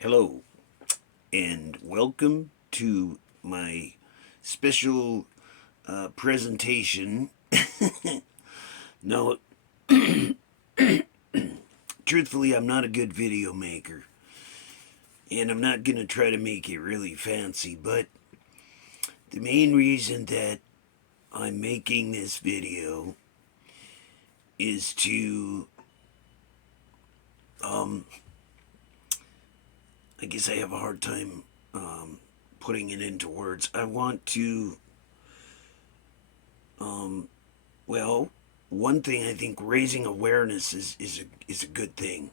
Hello, and welcome to my special presentation. No, truthfully, I'm not a good video maker, and I'm not going to try to make it really fancy, but the main reason that I'm making this video is to, I guess I have a hard time putting it into words. I want to, well, one thing I think raising awareness is a good thing.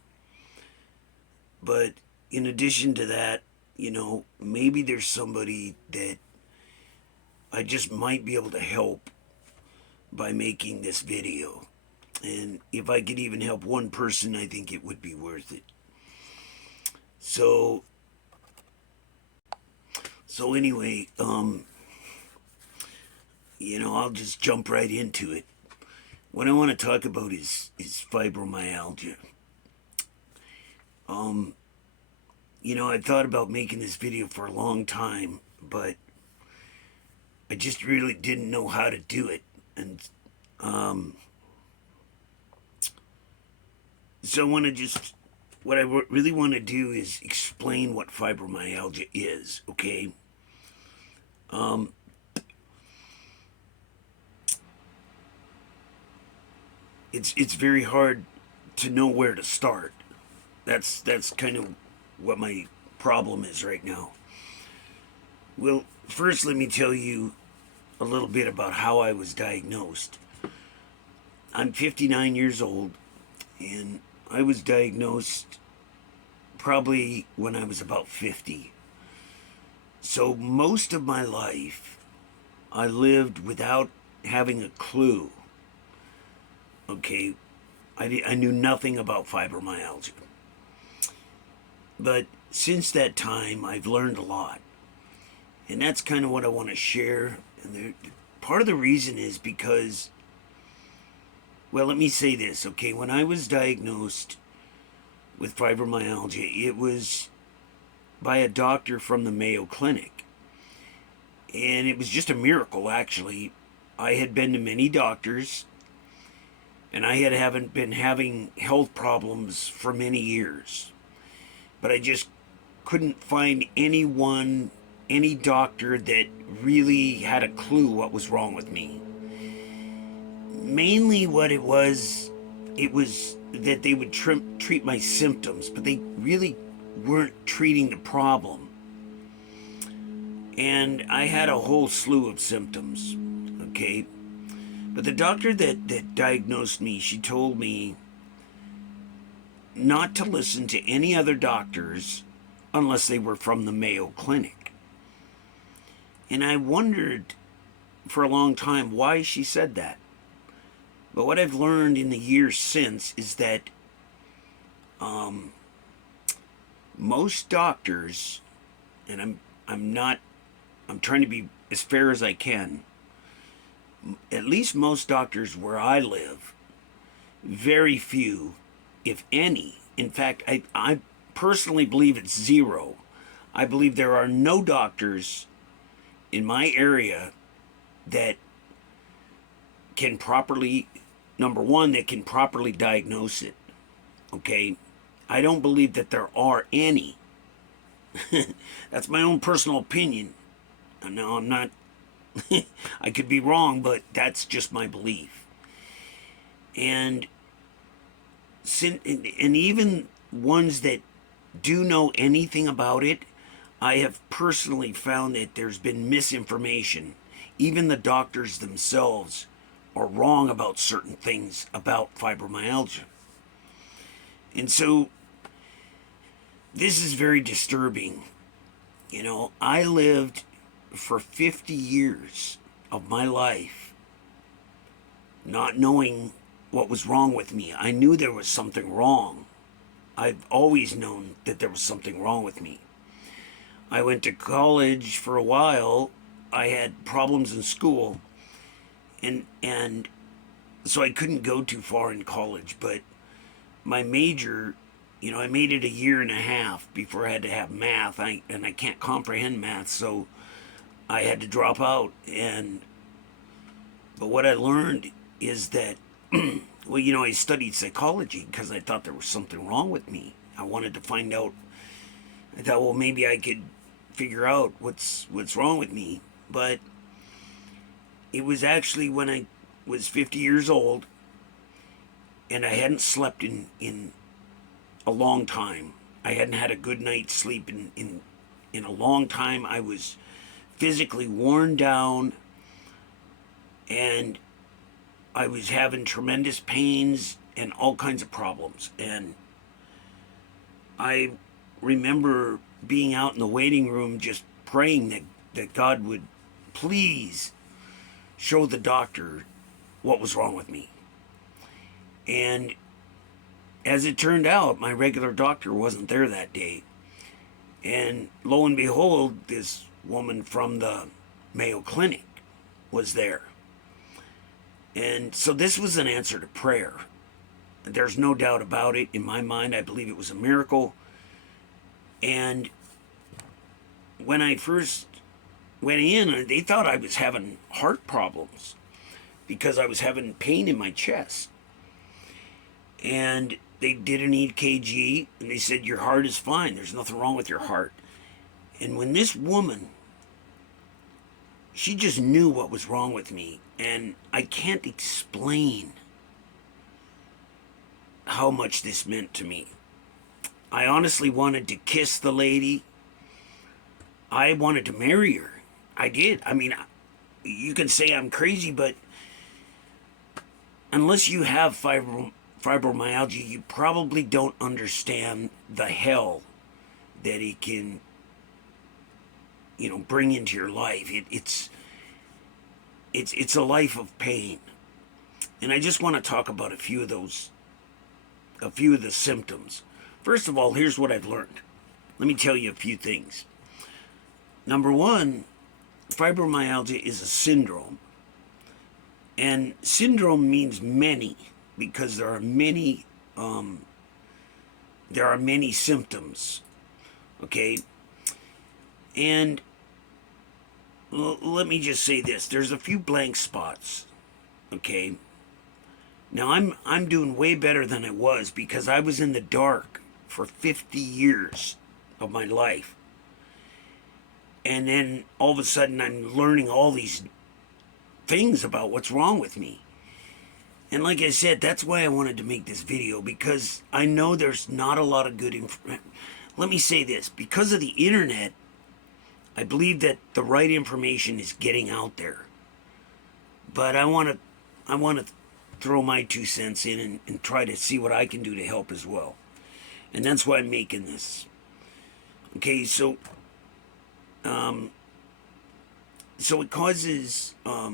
But in addition to that, maybe there's somebody that I just might be able to help by making this video. And if I could even help one person, I think it would be worth it. So anyway, I'll just jump right into it. What I want to talk about is fibromyalgia. I thought about making this video for a long time, but I just really didn't know how to do it. And so what I really want to do is explain what fibromyalgia is, okay? It's very hard to know where to start. That's kind of what my problem is right now. Well, first let me tell you a little bit about how I was diagnosed. I'm 59 years old, and I was diagnosed probably when I was about 50. So most of my life, I lived without having a clue. Okay, I knew nothing about fibromyalgia. But since that time, I've learned a lot. And that's kind of what I want to share. And part of the reason is because, well, let me say this, okay? When I was diagnosed with fibromyalgia, it was by a doctor from the Mayo Clinic. And it was just a miracle, actually. I had been to many doctors, and I haven't been having health problems for many years. But I just couldn't find any doctor that really had a clue what was wrong with me. Mainly what it was that they would treat my symptoms, but they really weren't treating the problem. And I had a whole slew of symptoms, okay? But the doctor that diagnosed me, she told me not to listen to any other doctors unless they were from the Mayo Clinic. And I wondered for a long time why she said that. But what I've learned in the years since is that most doctors, and I'm trying to be as fair as I can, at least most doctors where I live, very few, if any. In fact, I personally believe it's zero. I believe there are no doctors in my area that can properly, number one, that can properly diagnose it. Okay? I don't believe that there are any. That's my own personal opinion. Now, I'm not, I could be wrong, but that's just my belief. And even ones that do know anything about it, I have personally found that there's been misinformation. Even the doctors themselves are wrong about certain things about fibromyalgia. And so this is very disturbing. I lived for 50 years of my life not knowing what was wrong with me. I knew there was something wrong. I've always known that there was something wrong with me. I went to college for a while. I had problems in school, and so I couldn't go too far in college, but my major I made it a year and a half before I had to have math. I can't comprehend math, so I had to drop out. But what I learned is that, well, I studied psychology because I thought there was something wrong with me. I wanted to find out. I thought, well, maybe I could figure out what's wrong with me. But it was actually when I was 50 years old, and I hadn't slept in a long time. I hadn't had a good night's sleep in a long time. I was physically worn down, and I was having tremendous pains and all kinds of problems. And I remember being out in the waiting room just praying that God would please show the doctor what was wrong with me. And as it turned out, my regular doctor wasn't there that day. And lo and behold, this woman from the Mayo Clinic was there. And so this was an answer to prayer. There's no doubt about it. In my mind, I believe it was a miracle. And when I first went in, they thought I was having heart problems because I was having pain in my chest. And they did an EKG, and they said, your heart is fine. There's nothing wrong with your heart. And when this woman, she just knew what was wrong with me. And I can't explain how much this meant to me. I honestly wanted to kiss the lady. I wanted to marry her. I did. I mean, you can say I'm crazy, but unless you have fibromyalgia, you probably don't understand the hell that it can, bring into your life. It's a life of pain. And I just want to talk about a few of the symptoms. First of all, here's what I've learned. Let me tell you a few things. Number one, fibromyalgia is a syndrome. And syndrome means many, because there are many symptoms. Okay? And let me just say this. There's a few blank spots. Okay? Now I'm doing way better than I was because I was in the dark for 50 years of my life. And then all of a sudden I'm learning all these things about what's wrong with me. And like I said, that's why I wanted to make this video, because I know there's not a lot of good information. Let me say this. Because of the internet, I believe that the right information is getting out there. But I want to throw my 2 cents in and try to see what I can do to help as well. And that's why I'm making this. Okay, so it causes, let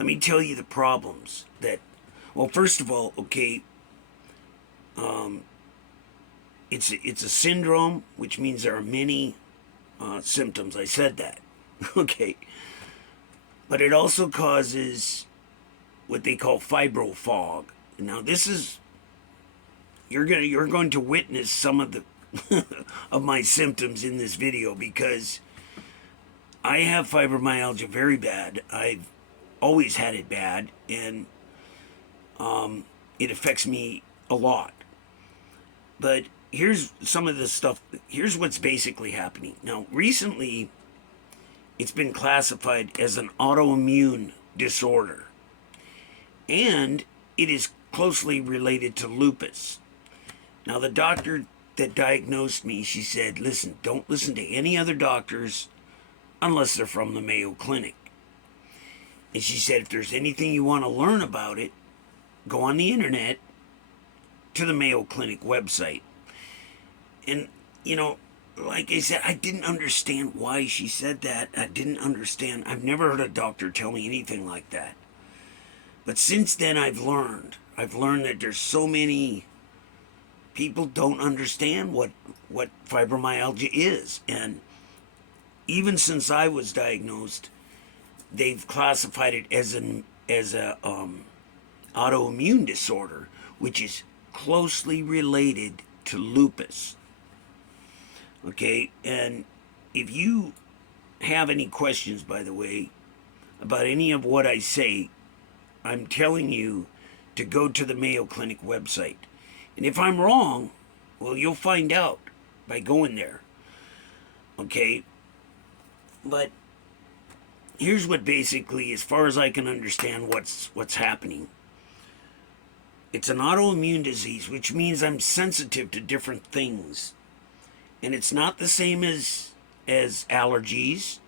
me tell you the problems that, well, first of all, okay, it's a syndrome, which means there are many symptoms. I said that. Okay. But it also causes what they call fibro fog. Now this is, you're going to witness some of the of my symptoms in this video, because I have fibromyalgia very bad. I've always had it bad, and it affects me a lot. But here's some of the stuff. Here's what's basically happening. Now, recently, it's been classified as an autoimmune disorder, and it is closely related to lupus. Now, the doctor that diagnosed me, she said, listen, don't listen to any other doctors unless they're from the Mayo Clinic. And she said, if there's anything you want to learn about it, go on the internet to the Mayo Clinic website. And, like I said, I didn't understand why she said that. I didn't understand. I've never heard a doctor tell me anything like that. But since then, I've learned that there's so many people don't understand what fibromyalgia is. And even since I was diagnosed, they've classified it as a autoimmune disorder, which is closely related to lupus. Okay, and if you have any questions, by the way, about any of what I say, I'm telling you to go to the Mayo Clinic website. And if I'm wrong, well, you'll find out by going there. Okay? But here's what basically, as far as I can understand what's happening. It's an autoimmune disease, which means I'm sensitive to different things. And it's not the same as allergies.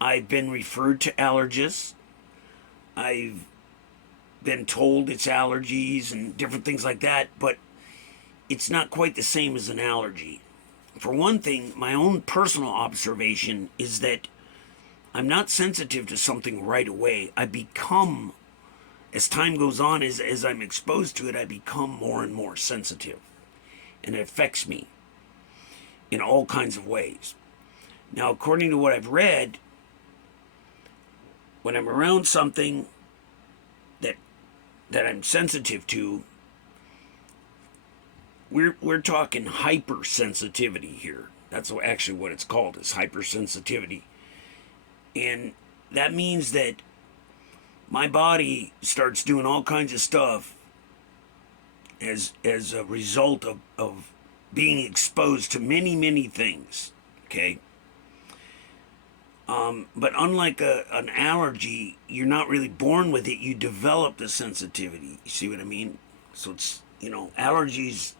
I've been referred to allergists. I've been told it's allergies and different things like that, but it's not quite the same as an allergy. For one thing, my own personal observation is that I'm not sensitive to something right away. I become, as time goes on, as I'm exposed to it, I become more and more sensitive. And it affects me in all kinds of ways. Now, according to what I've read, when I'm around something that I'm sensitive to, we're talking hypersensitivity here. That's actually what it's called, is hypersensitivity. And that means that my body starts doing all kinds of stuff as a result of being exposed to many things. Okay? But unlike an allergy, you're not really born with it. You develop the sensitivity. You see what I mean? So it's, allergies,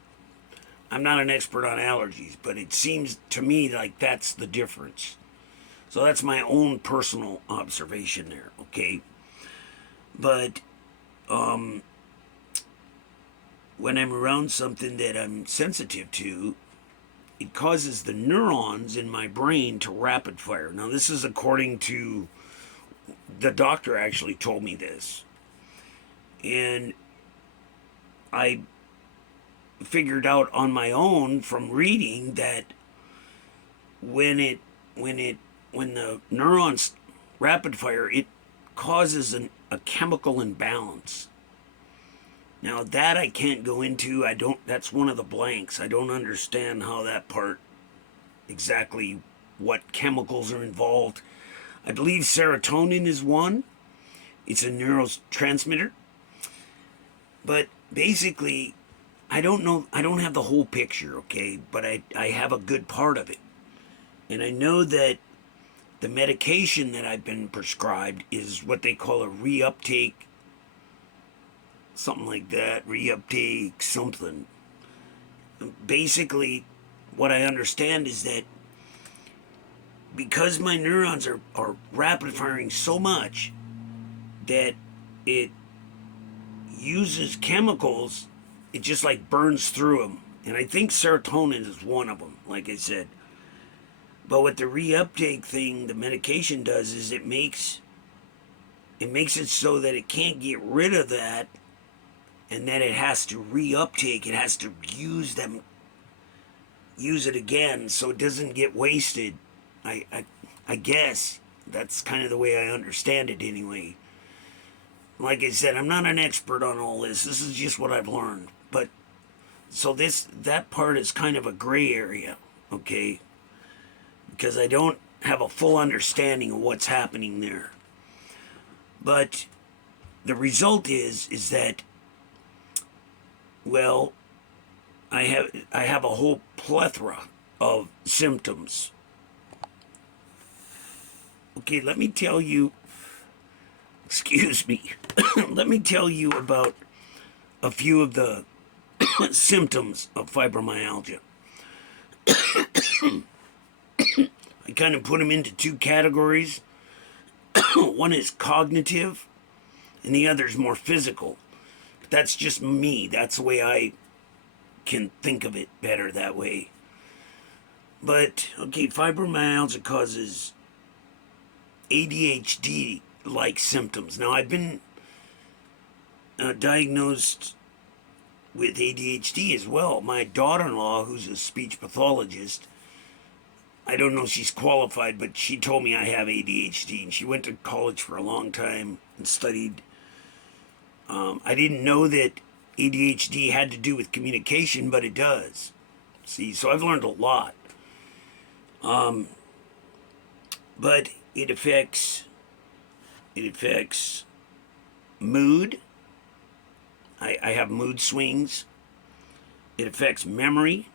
I'm not an expert on allergies, but it seems to me like that's the difference. So that's my own personal observation there, okay? But when I'm around something that I'm sensitive to, it causes the neurons in my brain to rapid fire. Now, this is according to the doctor actually told me this. And I figured out on my own from reading that when the neurons rapid fire, it causes a chemical imbalance. Now that I can't go into, that's one of the blanks. I don't understand how that part, exactly what chemicals are involved. I believe serotonin is one. It's a neurotransmitter. But basically, I don't know, I don't have the whole picture, okay? But I have a good part of it. And I know that the medication that I've been prescribed is what they call a reuptake, something like that, reuptake something. Basically, what I understand is that because my neurons are rapid firing so much that it uses chemicals, it just like burns through them. And I think serotonin is one of them, like I said. But what the reuptake thing, the medication does, is it makes it so that it can't get rid of that, and then it has to reuptake. It has to use it again, so it doesn't get wasted. I guess that's kind of the way I understand it anyway. Like I said, I'm not an expert on all this. This is just what I've learned. But so that part is kind of a gray area, okay? Because I don't have a full understanding of what's happening there. But the result is that, well, I have a whole plethora of symptoms. Okay, let me tell you, excuse me, let me tell you about a few of the symptoms of fibromyalgia. I kind of put them into two categories. One is cognitive, and the other is more physical. But that's just me. That's the way I can think of it better that way. But, okay, fibromyalgia causes ADHD-like symptoms. Now, I've been diagnosed with ADHD as well. My daughter-in-law, who's a speech pathologist, I don't know if she's qualified, but she told me I have ADHD, and she went to college for a long time and studied. I didn't know that ADHD had to do with communication, but it does. See, so I've learned a lot. But it affects mood. I have mood swings. It affects memory.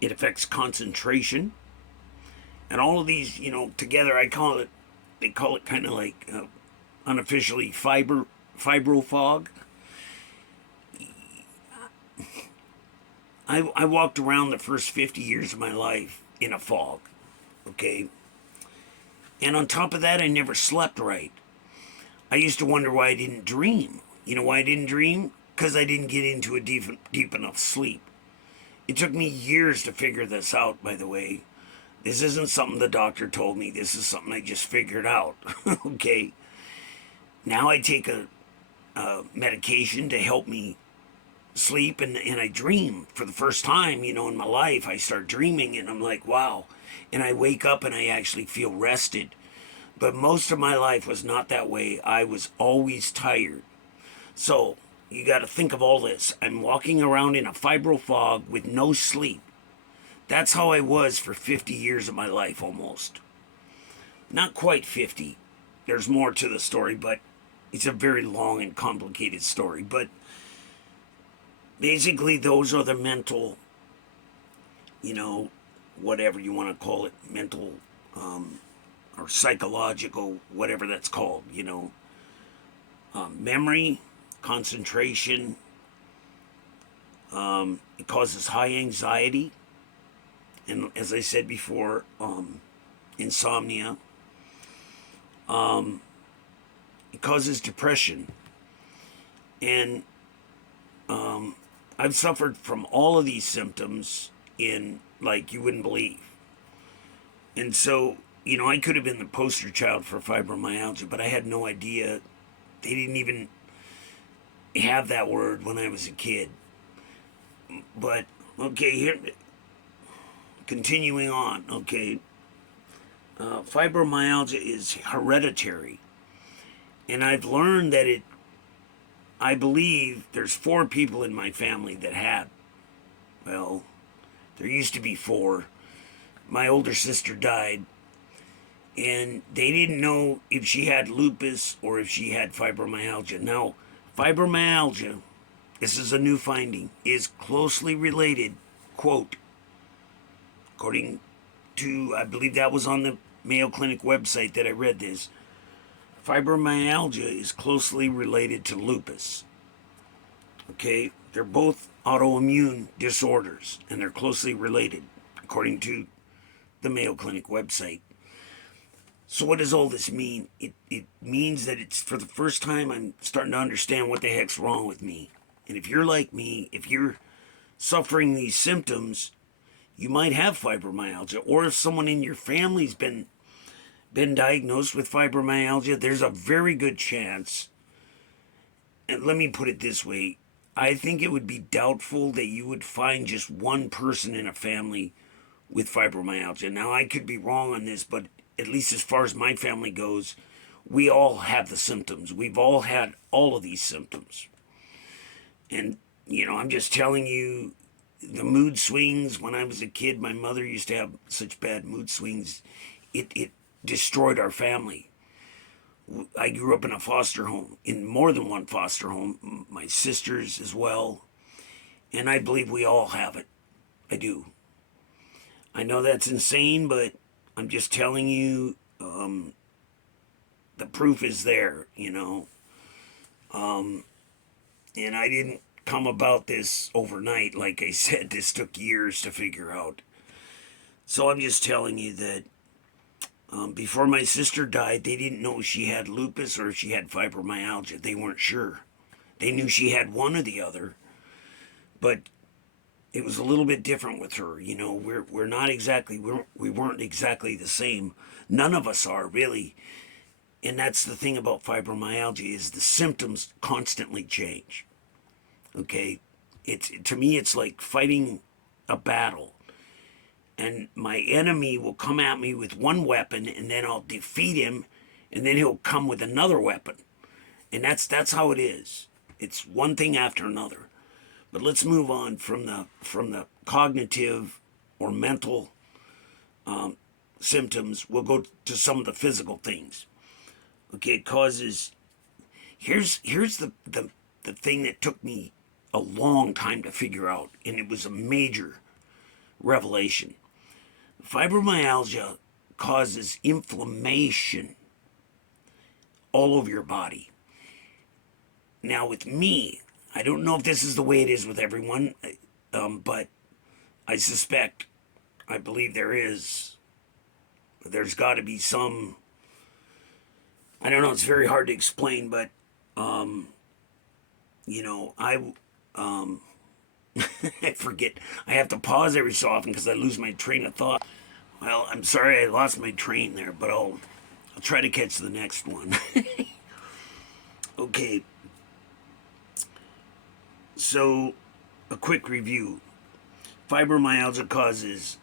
It affects concentration. And all of these, together, they call it kind of like unofficially fibro fog. I walked around the first 50 years of my life in a fog, okay? And on top of that, I never slept right. I used to wonder why I didn't dream. You know why I didn't dream? Because I didn't get into a deep enough sleep. It took me years to figure this out, by the way. This isn't something the doctor told me. This is something I just figured out, okay? Now I take a medication to help me sleep, and I dream for the first time, in my life. I start dreaming, and I'm like, wow. And I wake up, and I actually feel rested. But most of my life was not that way. I was always tired. So you got to think of all this. I'm walking around in a fibro fog with no sleep. That's how I was for 50 years of my life, almost. Not quite 50. There's more to the story, but it's a very long and complicated story. But basically, those are the mental, whatever you want to call it, mental or psychological, whatever that's called, memory, concentration. It causes high anxiety. And as I said before, insomnia. It causes depression. And I've suffered from all of these symptoms in, like, you wouldn't believe. And so, I could have been the poster child for fibromyalgia, but I had no idea. They didn't even have that word when I was a kid. But, okay, here, continuing on, okay. Fibromyalgia is hereditary. And I've learned that I believe there's 4 people in my family that had. Well, there used to be 4. My older sister died, and they didn't know if she had lupus or if she had fibromyalgia. Now, fibromyalgia, this is a new finding, is closely related, quote, according to, I believe that was on the Mayo Clinic website that I read this, fibromyalgia is closely related to lupus. Okay, they're both autoimmune disorders, and they're closely related, according to the Mayo Clinic website. So what does all this mean? It means that it's, for the first time, I'm starting to understand what the heck's wrong with me. And if you're like me, if you're suffering these symptoms, you might have fibromyalgia. Or if someone in your family's been diagnosed with fibromyalgia, there's a very good chance, and let me put it this way, I think it would be doubtful that you would find just one person in a family with fibromyalgia. Now, I could be wrong on this, but at least as far as my family goes, we all have the symptoms. We've all had all of these symptoms. And, I'm just telling you, the mood swings, when I was a kid, my mother used to have such bad mood swings, it destroyed our family. I grew up in a foster home, in more than one foster home, my sisters as well, and I believe we all have it. I do. I know that's insane, but I'm just telling you, the proof is there, and I didn't come about this overnight. Like I said, this took years to figure out. So I'm just telling you that before my sister died, they didn't know she had lupus or if she had fibromyalgia. They weren't sure. They knew she had one or the other, but it was a little bit different with her. We're not exactly, we weren't exactly the same. None of us are, really. And that's the thing about fibromyalgia, is the symptoms constantly change. Okay? To me, it's like fighting a battle. And my enemy will come at me with one weapon, and then I'll defeat him, and then he'll come with another weapon. And that's how it is. It's one thing after another. But let's move on from the cognitive or mental symptoms. We'll go to some of the physical things. Okay, it causes. Here's the thing that took me a long time to figure out, and it was a major revelation. Fibromyalgia causes inflammation all over your body. Now, with me, I don't know if this is the way it is with everyone, but I suspect, I believe there's got to be some, I don't know, it's very hard to explain, but, I forget. I have to pause every so often because I lose my train of thought. Well, I'm sorry I lost my train there, but I'll try to catch the next one. Okay. So, a quick review. Fibromyalgia causes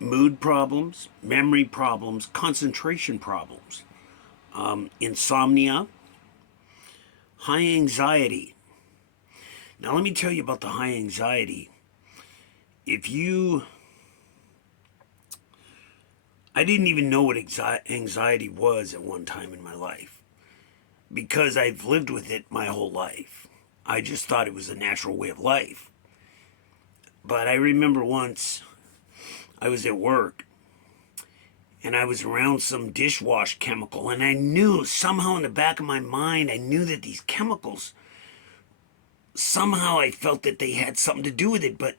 mood problems, memory problems, concentration problems, insomnia, high anxiety. Now, let me tell you about the high anxiety. I didn't even know what anxiety was at one time in my life because I've lived with it my whole life. I just thought it was a natural way of life. But I remember once I was at work and I was around some dishwash chemical, and I knew somehow in the back of my mind, I knew that these chemicals, somehow I felt that they had something to do with it, but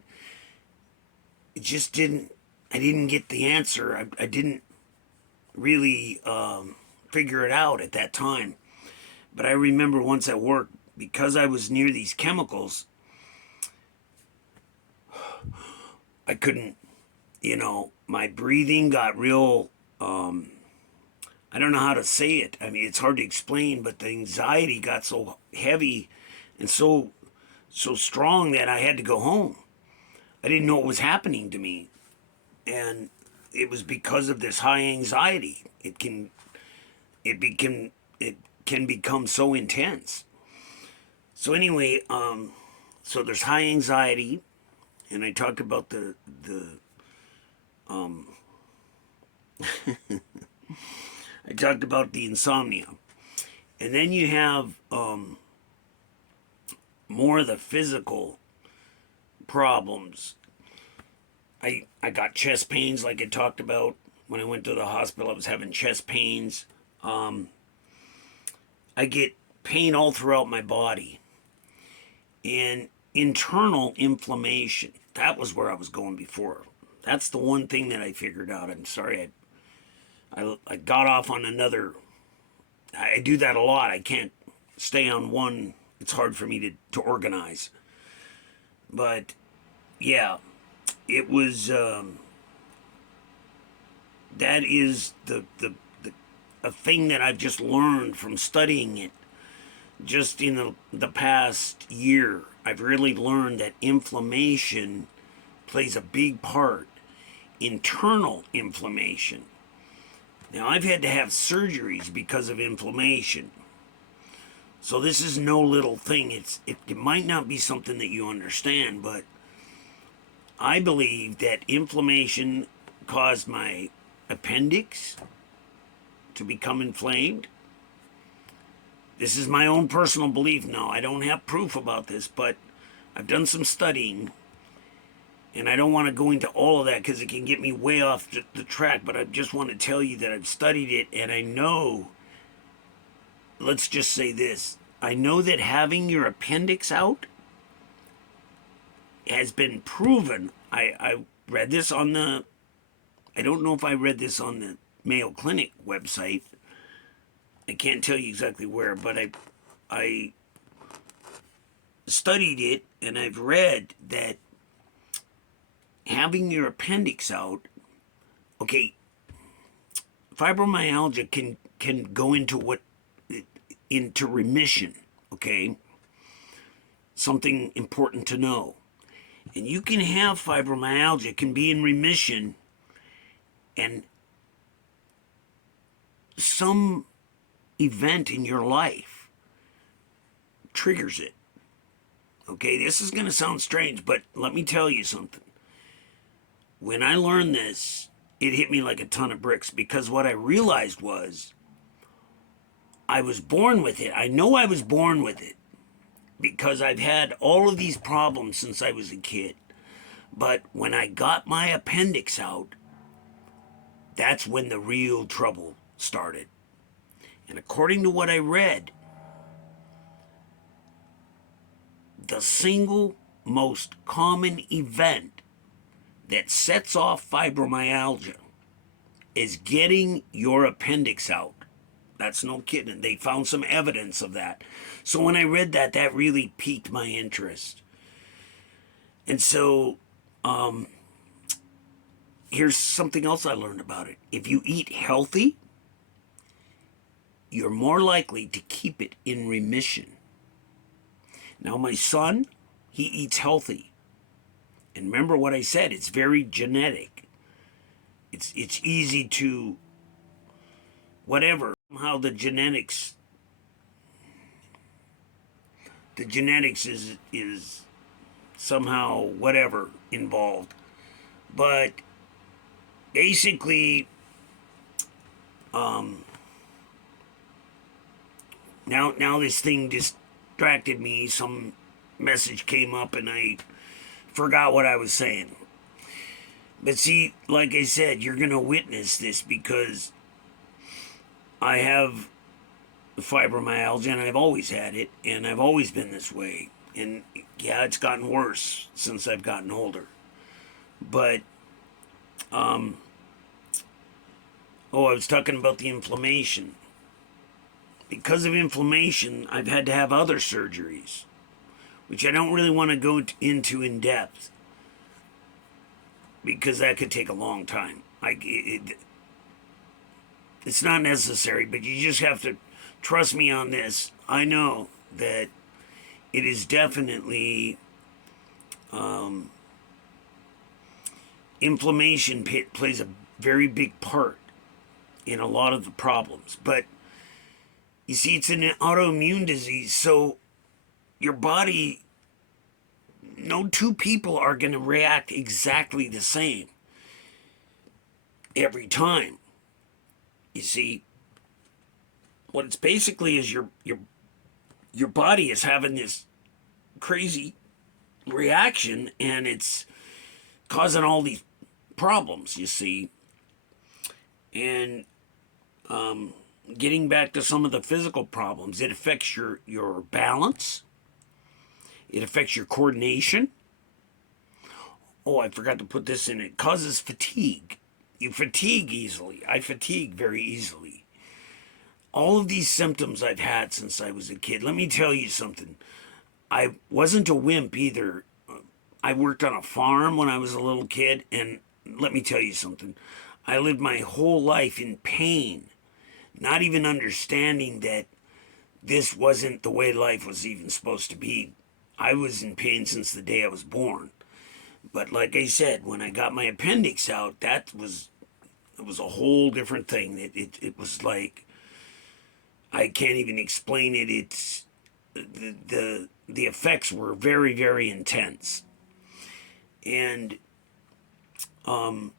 it just didn't, I didn't get the answer. I didn't really figure it out at that time. But I remember once at work, because I was near these chemicals, I couldn't, my breathing got real, I don't know how to say it. I mean, it's hard to explain, but the anxiety got so heavy and so strong that I had to go home. I didn't know what was happening to me. And it was because of this high anxiety. It can become so intense. So anyway, so there's high anxiety, and I talked about the I talked about the insomnia, and then you have more of the physical problems. I got chest pains, like I talked about when I went to the hospital. I was having chest pains. I get pain all throughout my body, and internal inflammation. That was where I was going before. That's the one thing that I figured out. I'm sorry, I got off on another. I do that a lot. I can't stay on one. It's hard for me to organize. But yeah, it was. That is a thing that I've just learned from studying it. Just in the past year, I've really learned that inflammation plays a big part. Internal inflammation. Now, I've had to have surgeries because of inflammation. So this is no little thing. It might not be something that you understand, but I believe that inflammation caused my appendix to become inflamed. This is my own personal belief. No, I don't have proof about this, but I've done some studying, and I don't want to go into all of that because it can get me way off the track, but I just want to tell you that I've studied it, and I know, let's just say this, I know that having your appendix out has been proven. I read this on I don't know if I read this on the Mayo Clinic website. I can't tell you exactly where, but I studied it, and I've read that having your appendix out, okay, fibromyalgia can go into remission, okay? Something important to know. And you can have fibromyalgia, can be in remission, and some event in your life triggers it. Okay, this is going to sound strange, but let me tell you something. When I learned this, it hit me like a ton of bricks, because what I realized was I was born with it. I know I was born with it because I've had all of these problems since I was a kid. But when I got my appendix out, that's when the real trouble started. And according to what I read, the single most common event that sets off fibromyalgia is getting your appendix out. That's no kidding. They found some evidence of that. So when I read that, that really piqued my interest. And so, here's something else I learned about it. If you eat healthy, you're more likely to keep it in remission. Now, my son, he eats healthy. And remember what I said, it's very genetic. It's easy to, whatever, somehow the genetics is somehow whatever involved. But basically, now this thing distracted me. Some message came up and I forgot what I was saying. But see, like I said, you're going to witness this because I have fibromyalgia and I've always had it and I've always been this way. And yeah, it's gotten worse since I've gotten older. But, I was talking about the inflammation. Because of inflammation, I've had to have other surgeries, which I don't really want to go into in depth, because that could take a long time. It's not necessary, but you just have to trust me on this. I know that it is definitely inflammation plays a very big part in a lot of the problems. But you see, it's an autoimmune disease, so your body, no two people are going to react exactly the same every time. You see, what it's basically is your body is having this crazy reaction and it's causing all these problems, you see. And getting back to some of the physical problems, it affects your balance. It affects your coordination. Oh, I forgot to put this in. It causes fatigue. You fatigue easily. I fatigue very easily. All of these symptoms I've had since I was a kid. Let me tell you something. I wasn't a wimp either. I worked on a farm when I was a little kid, and let me tell you something. I lived my whole life in pain, not even understanding that this wasn't the way life was even supposed to be. I was in pain since the day I was born. But like I said, when I got my appendix out, it was a whole different thing. It was like, I can't even explain it. It's the effects were very, very intense. And so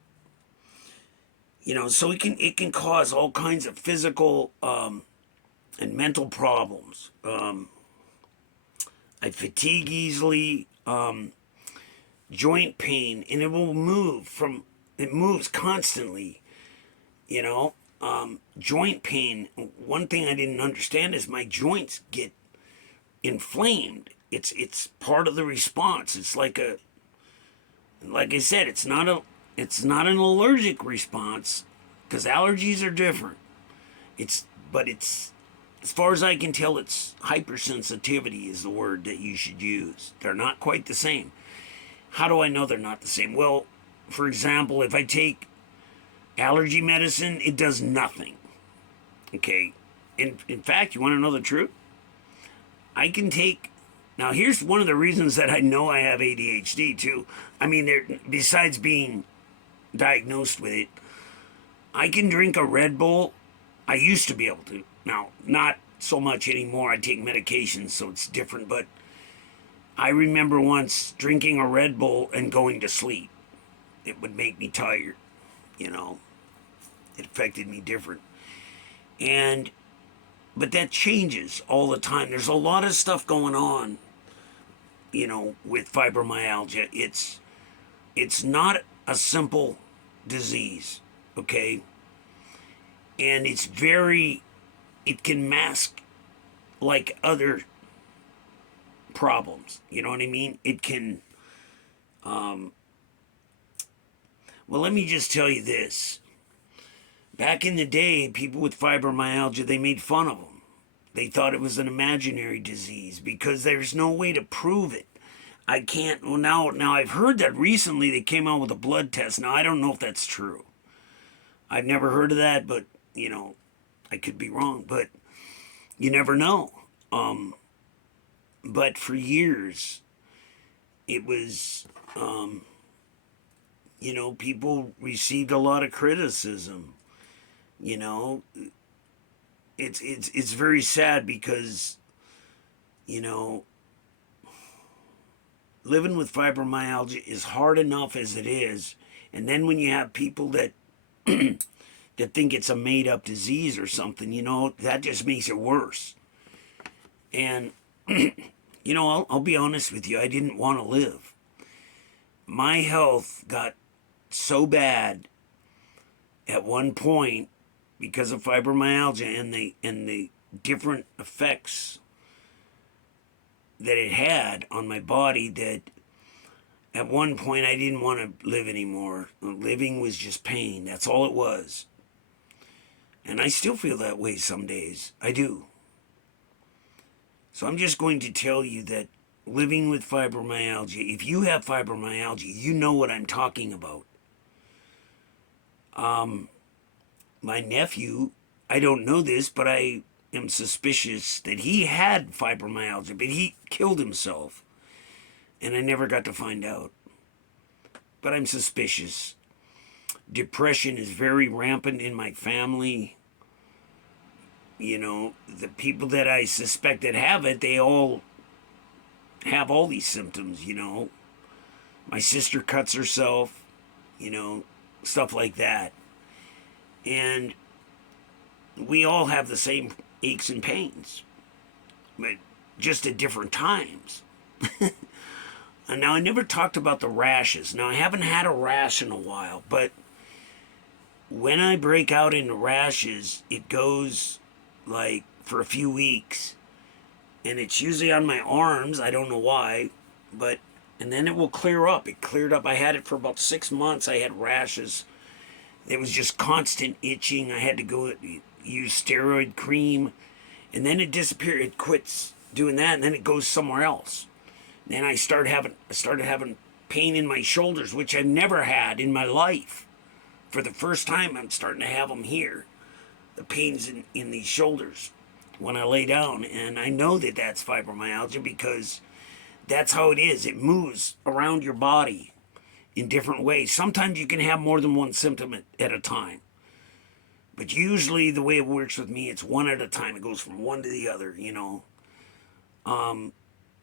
it can cause all kinds of physical and mental problems. I fatigue easily, joint pain, and it moves constantly, joint pain. One thing I didn't understand is my joints get inflamed. It's part of the response. It's like I said, it's not an allergic response, because allergies are different. But as far as I can tell, it's hypersensitivity is the word that you should use. They're not quite the same. How do I know they're not the same? Well, for example, if I take allergy medicine, it does nothing. Okay? In fact, you want to know the truth? I can take... Now, here's one of the reasons that I know I have ADHD, too. I mean, besides being diagnosed with it, I can drink a Red Bull. I used to be able to. Now, not so much anymore. I take medications, so it's different. But I remember once drinking a Red Bull and going to sleep. It would make me tired, you know. It affected me different. But that changes all the time. There's a lot of stuff going on, you know, with fibromyalgia. It's not a simple disease, okay? And it can mask like other problems. You know what I mean? It can, well, let me just tell you this. Back in the day, people with fibromyalgia, they made fun of them. They thought it was an imaginary disease because there's no way to prove it. I can't, well, now I've heard that recently they came out with a blood test. Now, I don't know if that's true. I've never heard of that, but, you know, I could be wrong, but you never know. But for years, it was, you know, people received a lot of criticism. You know, it's very sad because, you know, living with fibromyalgia is hard enough as it is, and then when you have people that that think it's a made-up disease or something, you know, that just makes it worse. And you know, I'll be honest with you, I didn't want to live. My health got so bad at one point because of fibromyalgia and the different effects that it had on my body that at one point I didn't want to live anymore. Living was just pain. That's all it was. And I still feel that way some days. I do. So I'm just going to tell you that living with fibromyalgia, if you have fibromyalgia, you know what I'm talking about. My nephew, I don't know this, but I am suspicious that he had fibromyalgia, but he killed himself. And I never got to find out. But I'm suspicious. Depression is very rampant in my family. You know, the people that I suspect that have it, they all have all these symptoms, you know. My sister cuts herself, you know, stuff like that. And we all have the same aches and pains, but just at different times. And now, I never talked about the rashes. Now, I haven't had a rash in a while, but when I break out into rashes, it goes like for a few weeks. And it's usually on my arms. I don't know why, but, and then it will clear up. It cleared up. I had it for about 6 months. I had rashes. It was just constant itching. I had to go use steroid cream. And then it disappeared. It quits doing that, and then it goes somewhere else. Then I started having pain in my shoulders, which I've never had in my life. For the first time, I'm starting to have them here. The pains in these shoulders when I lay down. And I know that that's fibromyalgia because that's how it is. It moves around your body in different ways. Sometimes you can have more than one symptom at a time. But usually the way it works with me, it's one at a time. It goes from one to the other, you know.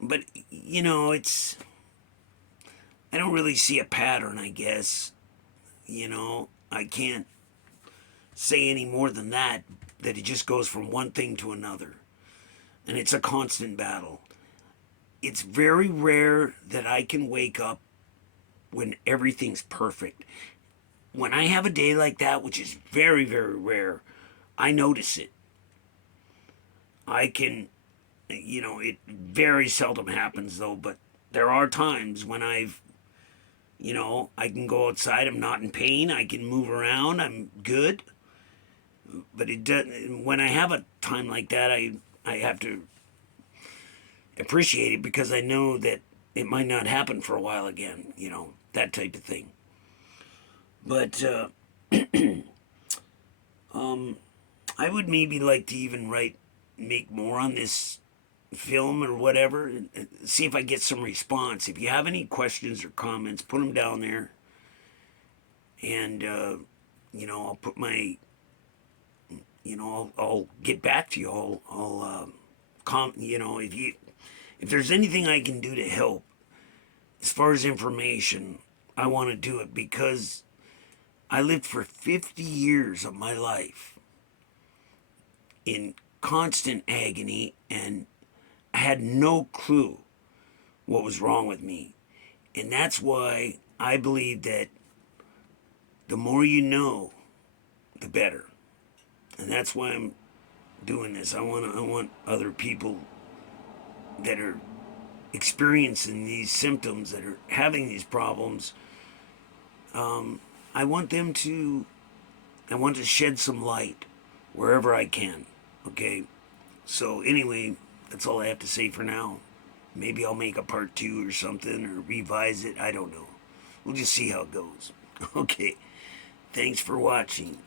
But, you know, I don't really see a pattern, I guess. You know, I can't say any more than that it just goes from one thing to another. And it's a constant battle. It's very rare that I can wake up when everything's perfect. When I have a day like that, which is very, very rare, I notice it. I can, you know, it very seldom happens though, but there are times when you know, I can go outside, I'm not in pain, I can move around, I'm good. But it doesn't, when I have a time like that, I have to appreciate it because I know that it might not happen for a while again, you know, that type of thing. But I would maybe like to even make more on this film or whatever, and see if I get some response. If you have any questions or comments, put them down there. And, you know, I'll put my I'll get back to you. If there's anything I can do to help as far as information, I want to do it, because I lived for 50 years of my life in constant agony, and I had no clue what was wrong with me. And that's why I believe that the more you know, the better. And that's why I'm doing this. I want other people that are experiencing these symptoms, that are having these problems. I want to shed some light wherever I can. Okay. So anyway, that's all I have to say for now. Maybe I'll make a part 2 or something, or revise it. I don't know. We'll just see how it goes. Okay. Thanks for watching.